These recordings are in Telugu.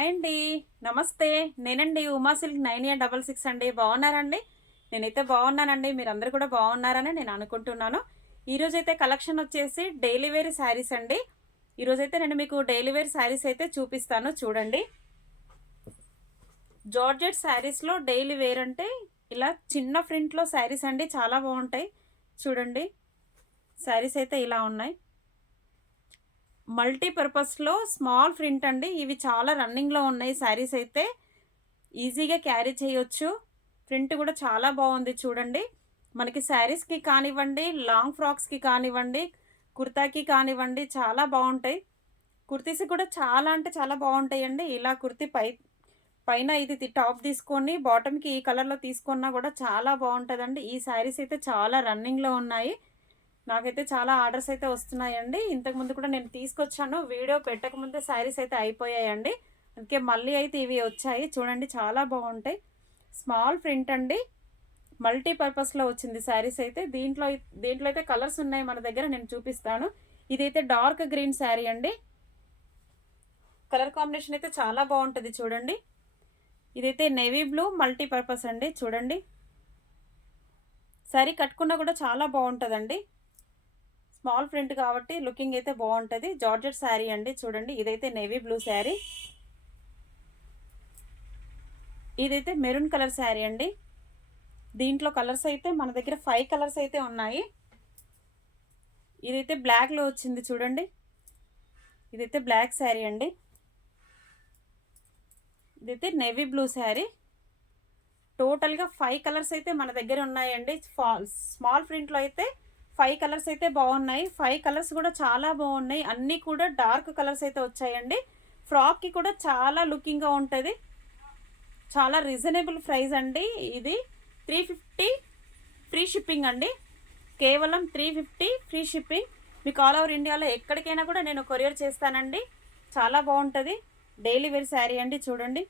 హాయ్ అండి. నమస్తే. నేనండి ఉమా సిల్క్ 9866 అండి. బాగున్నారండి? నేనైతే బాగున్నానండి. మీరందరూ కూడా బాగున్నారని నేను అనుకుంటున్నాను. ఈరోజైతే కలెక్షన్ వచ్చేసి డైలీ వేర్ శారీస్ అండి. ఈరోజైతే నేను మీకు డైలీ వేర్ శారీస్ అయితే చూపిస్తాను చూడండి. జార్జెట్ శారీస్లో డైలీ వేర్ అంటే ఇలా చిన్న ప్రింట్లో శారీస్ అండి, చాలా బాగుంటాయి. చూడండి, శారీస్ అయితే ఇలా ఉన్నాయి. మల్టీపర్పస్లో స్మాల్ ప్రింట్ అండి. ఇవి చాలా రన్నింగ్లో ఉన్నాయి శారీస్ అయితే. ఈజీగా క్యారీ చేయొచ్చు. ప్రింట్ కూడా చాలా బాగుంది చూడండి. మనకి శారీస్కి కానివ్వండి, లాంగ్ ఫ్రాక్స్కి కానివ్వండి, కుర్తాకి కానివ్వండి, చాలా బాగుంటాయి. కుర్తీస్ కూడా చాలా అంటే చాలా బాగుంటాయండి. ఇలా కుర్తీ పైన ఇది టాప్ తీసుకొని బాటమ్కి ఈ కలర్లో తీసుకున్నా కూడా చాలా బాగుంటుందండి. ఈ శారీస్ అయితే చాలా రన్నింగ్లో ఉన్నాయి. నాకైతే చాలా ఆర్డర్స్ అయితే వస్తున్నాయండి. ఇంతకుముందు కూడా నేను తీసుకొచ్చాను, వీడియో పెట్టకముందే శారీస్ అయితే అయిపోయాయండి. అందుకే మళ్ళీ అయితే ఇవి వచ్చాయి. చూడండి, చాలా బాగుంటాయి. స్మాల్ ప్రింట్ అండి, మల్టీపర్పస్లో వచ్చింది శారీస్ అయితే. దీంట్లో అయితే కలర్స్ ఉన్నాయి మన దగ్గర, నేను చూపిస్తాను. ఇదైతే డార్క్ గ్రీన్ శారీ అండి. కలర్ కాంబినేషన్ అయితే చాలా బాగుంటుంది చూడండి. ఇదైతే నేవీ బ్లూ మల్టీపర్పస్ అండి. చూడండి, శారీ కట్టుకున్నా కూడా చాలా బాగుంటుందండి. స్మాల్ ప్రింట్ కాబట్టి లుకింగ్ అయితే బాగుంటుంది. జార్జెట్ శారీ అండి. చూడండి, ఇదైతే నేవీ బ్లూ శారీ. ఇదైతే మెరూన్ కలర్ శారీ అండి. దీంట్లో కలర్స్ అయితే మన దగ్గర 5 కలర్స్ అయితే ఉన్నాయి. ఇదైతే బ్లాక్లో వచ్చింది చూడండి. ఇదైతే బ్లాక్ శారీ అండి. ఇదైతే నేవీ బ్లూ శారీ. టోటల్గా 5 కలర్స్ అయితే మన దగ్గర ఉన్నాయండి. స్మాల్ ప్రింట్లో అయితే 5 కలర్స్ అయితే బాగున్నాయి. 5 కలర్స్ కూడా చాలా బాగున్నాయి. అన్నీ కూడా డార్క్ కలర్స్ అయితే వచ్చాయండి. ఫ్రాక్కి కూడా చాలా లుకింగ్గా ఉంటుంది. చాలా రీజనబుల్ ప్రైస్ అండి. ఇది 350 ఫ్రీ షిప్పింగ్ అండి. కేవలం 350 ఫ్రీ షిప్పింగ్. మీకు ఆల్ ఓవర్ ఇండియాలో ఎక్కడికైనా కూడా నేను కొరియర్ చేస్తానండి. చాలా బాగుంటుంది. డైలీ వేర్ శారీ అండి. చూడండి,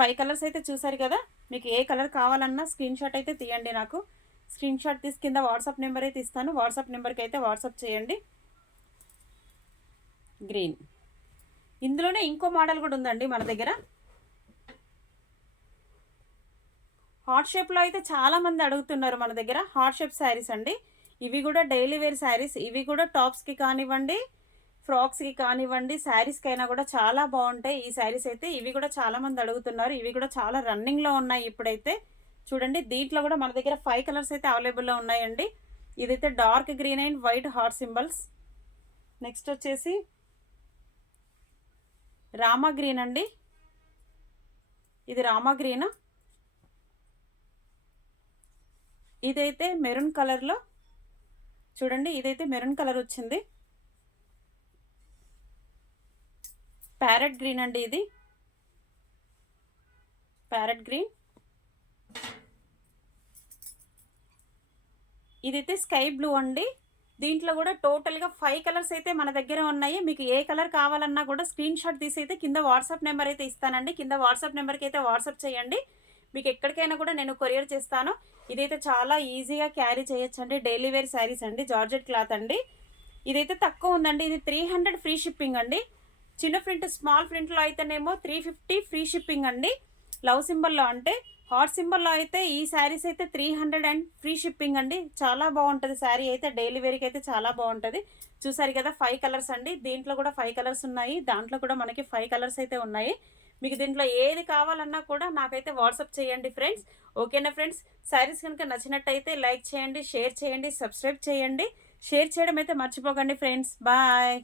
5 కలర్స్ అయితే చూసారు కదా. మీకు ఏ కలర్ కావాలన్నా స్క్రీన్ షాట్ అయితే తీయండి. నాకు స్క్రీన్ షాట్ తీసి కింద వాట్సాప్ నెంబర్ అయితే ఇస్తాను. వాట్సాప్ నెంబర్కి అయితే వాట్సాప్ చేయండి. గ్రీన్. ఇందులోనే ఇంకో మోడల్ కూడా ఉందండి మన దగ్గర. హార్ట్ షేప్లో అయితే చాలామంది అడుగుతున్నారు మన దగ్గర. హార్ట్ షేప్ శారీస్ అండి. ఇవి కూడా డైలీ వేర్ శారీస్. ఇవి కూడా టాప్స్కి కానివ్వండి, ఫ్రాక్స్కి కానివ్వండి, శారీస్కి అయినా కూడా చాలా బాగుంటాయి ఈ శారీస్ అయితే. ఇవి కూడా చాలామంది అడుగుతున్నారు. ఇవి కూడా చాలా రన్నింగ్లో ఉన్నాయి ఇప్పుడైతే. చూడండి, దీంట్లో కూడా మన దగ్గర 5 కలర్స్ అయితే అవైలబుల్లో ఉన్నాయండి. ఇదైతే dark green and white heart symbols. Next వచ్చేసి రామా గ్రీన్ అండి. ఇది రామా గ్రీన్. ఇదైతే మెరూన్ కలర్లో చూడండి. ఇదైతే మెరూన్ కలర్ వచ్చింది. ప్యారెట్ గ్రీన్ అండి. ఇది ప్యారెట్ గ్రీన్. ఇదైతే స్కై బ్లూ అండి. దీంట్లో కూడా టోటల్గా 5 కలర్స్ అయితే మన దగ్గర ఉన్నాయి. మీకు ఏ కలర్ కావాలన్నా కూడా స్క్రీన్ షాట్ తీసి అయితే కింద వాట్సాప్ నెంబర్ అయితే ఇస్తానండి. కింద వాట్సాప్ నెంబర్కి అయితే వాట్సాప్ చేయండి. మీకు ఎక్కడికైనా కూడా నేను కొరియర్ చేస్తాను. ఇదైతే చాలా ఈజీగా క్యారీ చేయొచ్చండి. డైలీ వేర్ శారీస్ అండి. జార్జెట్ క్లాత్ అండి. ఇదైతే తక్కువ ఉందండి. ఇది 300 ఫ్రీ షిప్పింగ్ అండి. చిన్న ప్రింట్ స్మాల్ ప్రింట్లో అయితేనేమో 350 ఫ్రీ షిప్పింగ్ అండి. లవ్ సింబల్లో అంటే హార్ట్ సింబల్లో అయితే ఈ శారీస్ అయితే 300 అండ్ ఫ్రీ షిప్పింగ్ అండి. చాలా బాగుంటుంది శారీ అయితే. డైలీ వేర్కి అయితే చాలా బాగుంటుంది. చూసారు కదా, 5 కలర్స్ అండి. దీంట్లో కూడా 5 కలర్స్ ఉన్నాయి. దాంట్లో కూడా మనకి 5 కలర్స్ అయితే ఉన్నాయి. మీకు దీంట్లో ఏది కావాలన్నా కూడా నాకైతే వాట్సాప్ చేయండి ఫ్రెండ్స్. ఓకేనా ఫ్రెండ్స్? శారీస్ కనుక నచ్చినట్టయితే లైక్ చేయండి, షేర్ చేయండి, సబ్స్క్రైబ్ చేయండి. షేర్ చేయడం అయితే మర్చిపోకండి ఫ్రెండ్స్. బాయ్.